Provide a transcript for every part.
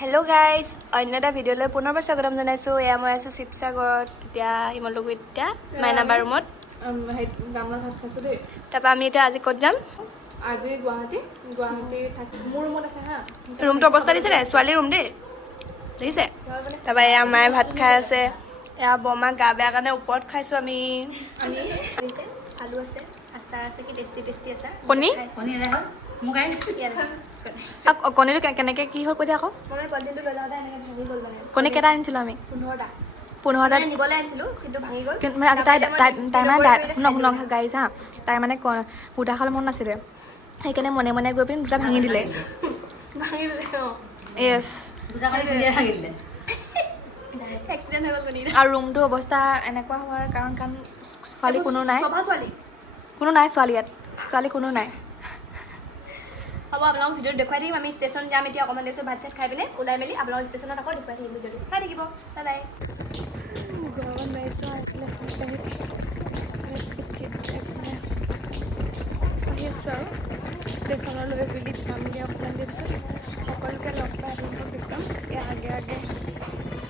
Hello' guys, অন্য এটা ভিডিঅ'লৈ পুনৰবাৰ স্বাগতম জনাইছোঁ। এয়া মই আছোঁ শিৱসাগৰত, এতিয়া শিমলুগুৰিত, এতিয়া মাইনাবা ৰুমত গামলা ভাত খাইছোঁ দেই। তাৰপৰা আমি এতিয়া আজি ক'ত যাম? আজি গুৱাহাটী থাকি মোৰ ৰুমত আছে হা। ৰুমটো অৱস্থা দিছে নাই? ছোৱালী ৰুম দেই, দেখিছে? তাৰপৰা এয়া মায়ে ভাত খাই আছে, এয়া বৰমাক গা বেয়া কাৰণে ওপৰত খাইছোঁ আমি। আলু আছে, আচাৰ আছে, কি টেষ্টি টেষ্টি আচাৰ। কণী কণীটো কেনেকৈ কি হ'ল কৈ দিয়া আকৌ। মই কণীটো লৈ যাওঁতে এনেকৈ ভাঙি গ'ল মানে। কণী কেইটা আনিছিলোঁ আমি? 15টা নিবলৈ আনিছিলোঁ, কিন্তু ভাঙি গ'ল। মানে আজি তাই মানে গাড়ী হা, তাই মানে সুদা খাবলৈ মন নাছিলে, সেইকাৰণে মনে মনে গৈ পিনি 2টা ভাঙি দিলে। য়েছ, আৰু ৰুমটোৰ অৱস্থা এনেকুৱা হোৱাৰ কাৰণ ছোৱালী কোনো নাই, ছোৱালী ইয়াত ছোৱালী কোনো নাই। হ'ব, আপোনালোক ভিডিঅ'ত দেখুৱাই থাকিম। আমি ষ্টেচন যাম এতিয়া, অকণমান দেৰিছত ভাত চাত খাই পিনে ওলাই মেলি আপোনালোক ষ্টেচনত আকৌ দেখুৱাই থাকিম। ভিডিঅ'টো চাই থাকিব। Bye bye. গৰমত মাৰিছোঁ আহি আছোঁ আৰু ষ্টেচনলৈ বুলি পামগৈ অকণমান দেৰি পিছত। সকলোকে লগ পাই আপোনালোকক দেখুৱাম। ইয়াৰ আগে আগে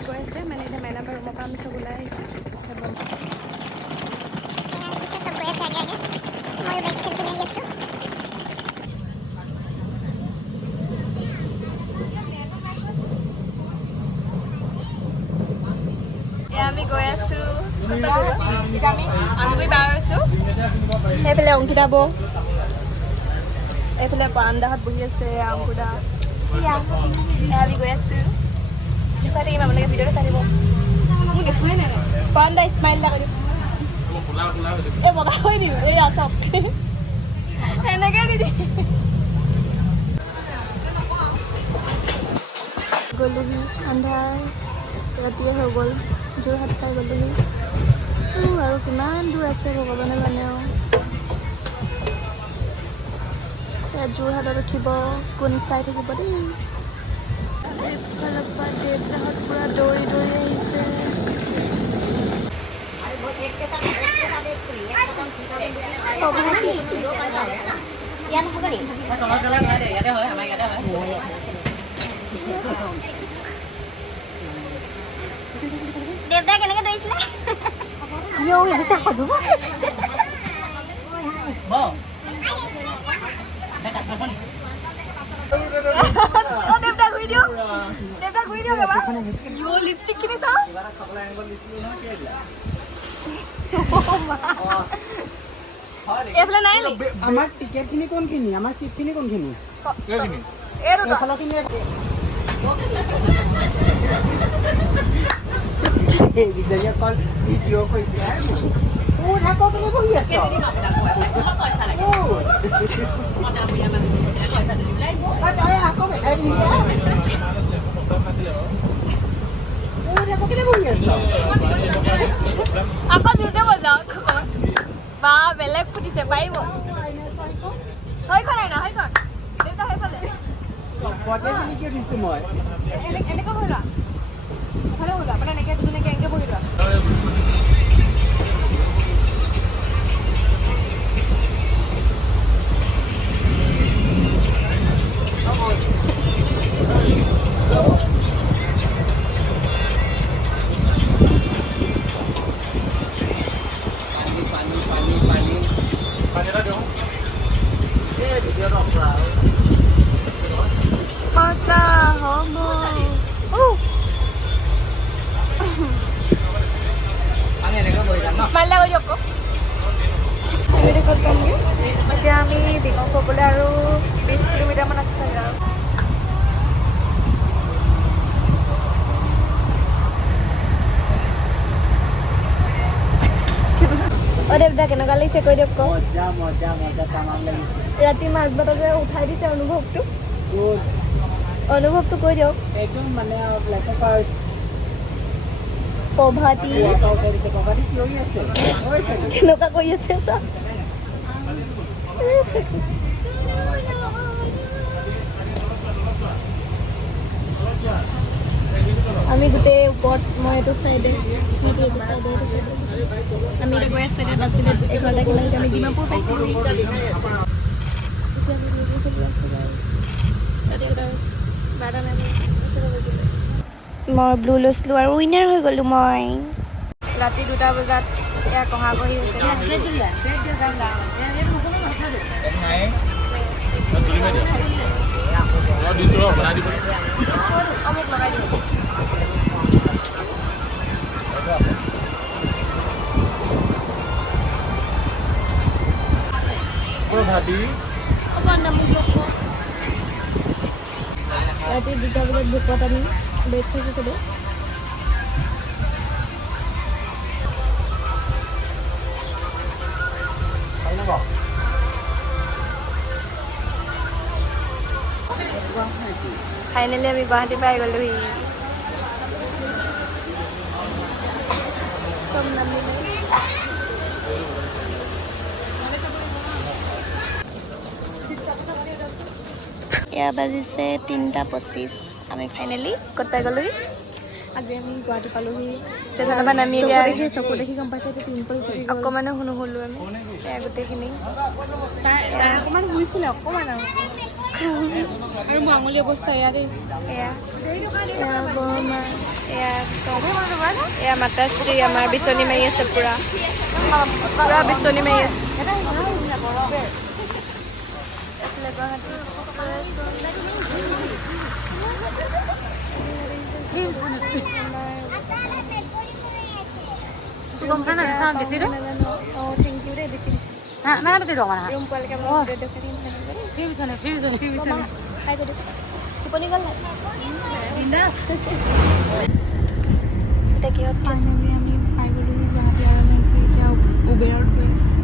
গৈ আছে মানে, এতিয়া মাইনাবা ৰুমৰ পৰা আমি চব ওলাই আহিছোঁ। আমি গৈ আছোঁ, আমি বাৰ আছোঁ। সেইফালে অংকিতা বৌ, এইফালে বাৰান্দাত বহি আছে অংকুদা। আমি গৈ আছোঁ, দেখুৱাই থাকিম আপোনালোকে, ভিডিঅ'টো চাই দিব। মোক দেখুৱাই নাই বাৰান্দা স্মাইল এটা কৰি এই বগা হৈ দিম এই চব এনেকৈ দি দিম। গ'লোহি, আন্ধাৰ ৰাতিয়ে হৈ গ'ল, যোৰহাট পাই গ'লোহি। আৰু কিমান দূৰ আছে ভগৱানে জানে আৰু। ইয়াত যোৰহাটত উঠিব, কোন চাই থাকিব দেই। এইফালৰ পৰা দেৱদাহঁত পূৰা দৌৰি দৌৰি আহিছে। দেৱদা কেনেকৈ দৌৰিছিলে? দেৱদা ঘূৰি দিওঁ, দেৱদা ঘূৰি দিওঁ এবাৰ। লিপষ্টিক কিনি চাওঁ। এইফালে নাই নি? আমাৰ টিকেটখিনি কোনখিনি? আমাৰ চিটখিনি কোনখিনি? আকৌ জোৰতে বজাওঁ বা বেলেগ ফুটিছে পাৰিব। সেইখন সেইখন দেউতা সেইফালে দিছো মই এনেকৈ বহি লোৱা, এফালে বহি লোৱা, মানে এনেকৈ দুজনীকে এনেকৈ বহি লোৱা। সঁচা হ'ব। স্মাইল এটা কৰি দিয়ক আকৌ। এতিয়া আমি দিগং পাবলৈ আৰু 20 কিলোমিটাৰমান আছে চাগে আৰু। দেৱদা কেনেকুৱা লাগিছে কৈ দিয়ক। মজা মজা মজা তামাম লাগিছে। ৰাতি মাছ বাটতে উঠাই দিছে অনুভৱটো কৈ দিয়ক। একদম মানে ফাৰ্ষ্ট প্ৰভাতী চিঞৰি আছে কেনেকুৱা কৰি আছে চা। আমি গোটেই ওপৰত, মই এইটো চাইডে, আমি এতিয়া গৈ আছোঁ। এতিয়া বাছিলে এঘণ্টা কিমান আমি ডিমাপুৰ পাইছোঁ। মই ব্লু লৈছিলোঁ আৰু উইনাৰ হৈ গ'লোঁ মই ৰাতি 2টা বজাত এয়া কহা বহি হৈছে অমুক লগাই দিব ৰাতি 2টা বজাত ভোকত আমি ব্ৰেকফাষ্ট আছিলোঁ ফাইনেলি আমি গুৱাহাটী পাই গ'লোহি চব নামিলে এয়া বাজিছে 3:25 আমি ফাইনেলি ক'ত পাই গ'লোহি আজি আমি গুৱাহাটী পালোহি ষ্টেচনৰ পৰা নামি এতিয়া চকু দেখি গম পাইছে এতিয়া পিম্পল অকণমানো নুশুলো আমি এয়া গোটেইখিনি অকণমান শুইছিলে অকণমান আৰু মোৰ আঙুলি অৱস্থা এয়া দেই এয়া বৰমা এয়া এয়া মাতাশ্ৰী আমাৰ বিচনী মাৰি আছে পূৰা বিচনী মাৰি আছে gom khana sa besi do oh thank you deh besi ha mana besi do mana room kual kamu udah deketin sana Vivi sana hai deh টোপনি গ'ল bindas এতিয়া কি হ'ল ফাইনেলি আমি পাই গ'লোহি গুৱাহাটী আৰু আমি আছোঁ এতিয়া উবেৰত গৈ আছোঁ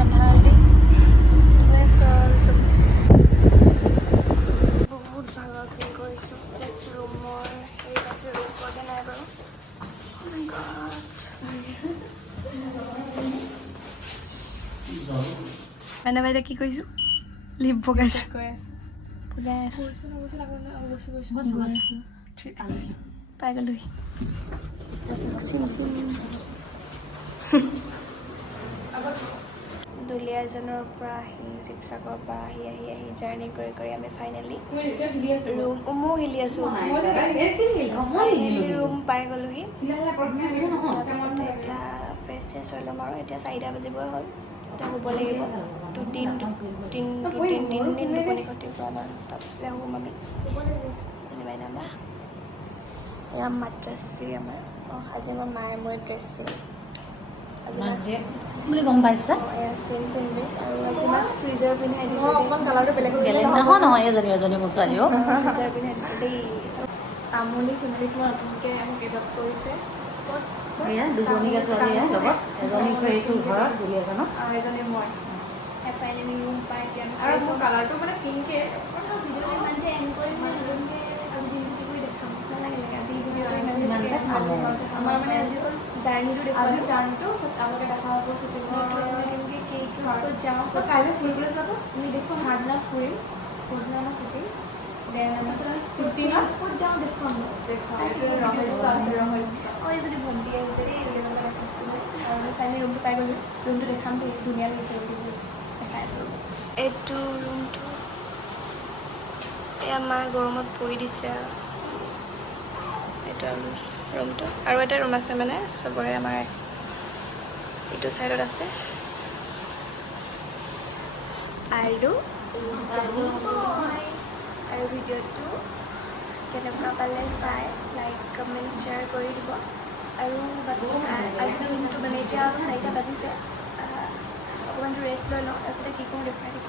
আন্ধাৰতে গৈ আছোঁ আৰু চব বহুত ভাগৰ ফিল কৰিছোঁ জাষ্ট ৰুমৰ হেৰি পাইছোঁ ৰুম পোৱাকৈ নাই বাৰু মানে বাইদেউ কি কৰিছোঁ লিপ বগাইছোঁ গৈ আছোঁ ফুলাই আছোঁ পাই গ'লোহি দুলীয়াজানৰ পৰা আহি শিৱসাগৰৰ পৰা আহি জাৰ্ণি কৰি আমি ফাইনেলি ৰুম ময়ো হিলি আছোঁ ৰুম পাই গ'লোহি তাৰপিছতে এতিয়া ফ্ৰেছ চেছ হৈ ল'ম আৰু এতিয়া 4টা বাজিবই হ'ল এতিয়া শুব লাগিব তিনিদিন টোপনি ক্ষতি কৰা নন ষ্টপ এতিয়া শুম আমি যেনিবা নামা এয়া মাদ্ৰাছী আমাৰ আজি আমাৰ মায়ে মই ড্ৰেছ আজি বুলি গম পাইছা এয়া চেম ড্ৰেছ আৰু আজি মাক চুইজাৰ পিন্ধাই দিলোঁ অকণমান কালাৰটো বেলেগ নহয় এজনী মোৰ ছোৱালী অ চুইজাৰ পিন্ধাই দিলোঁ দেই তামোলী কুন্দলিক মই নতুনকৈ মোক এডপ্ট কৰিছে এয়া দুজনীকে ছোৱালী লগত এজনী থৈ আহিছোঁ ঘৰত দুলীয়াজানত আৰু এজনী মই ফাইনেলি ৰুম পাই এতিয়া আৰু মোৰ কালাৰটো মানে পিংকে আমাৰ মানে আজি হ'ল জাৰ্ণিটো আজি দেখুৱালোঁ জানটো আগতে দেখা হ'ব নতুনকৈ কেকত যাওঁ কাইলৈ ফুৰিবলৈ যাব আমি দেখোন হাৰ্ডনা ফুৰিম ফুৰিম আমাৰ ছুটি দেন আমি 15ত ক'ত যাওঁ দেখুৱাম অঁ এই যদি ভণ্টি আহিছে দেই আৰু আমি ফাইনেলি ৰুমটো পাই গ'লোঁ ৰুমটো দেখাম দেই ধুনীয়া লাগিছে ৰুমটো দেখাই আছোঁ এইটো ৰুমটো এই আমাৰ গৰমত পৰি দিছে আৰু এইটো ৰুমটো আৰু এটা ৰুম আছে মানে চবৰে আমাৰ এইটো ছাইডত আছে আৰু ভিডিঅ'টো কেনেকুৱা পালে চাই লাইক কমেণ্ট শ্বেয়াৰ কৰি দিব আৰু বাকী আজি দিনটো মানে এতিয়া 4টা বাজিছে অকণমান ৰেষ্ট লৈ লওঁ তাৰপিছতে কি কৰোঁ দেখুৱাই দিব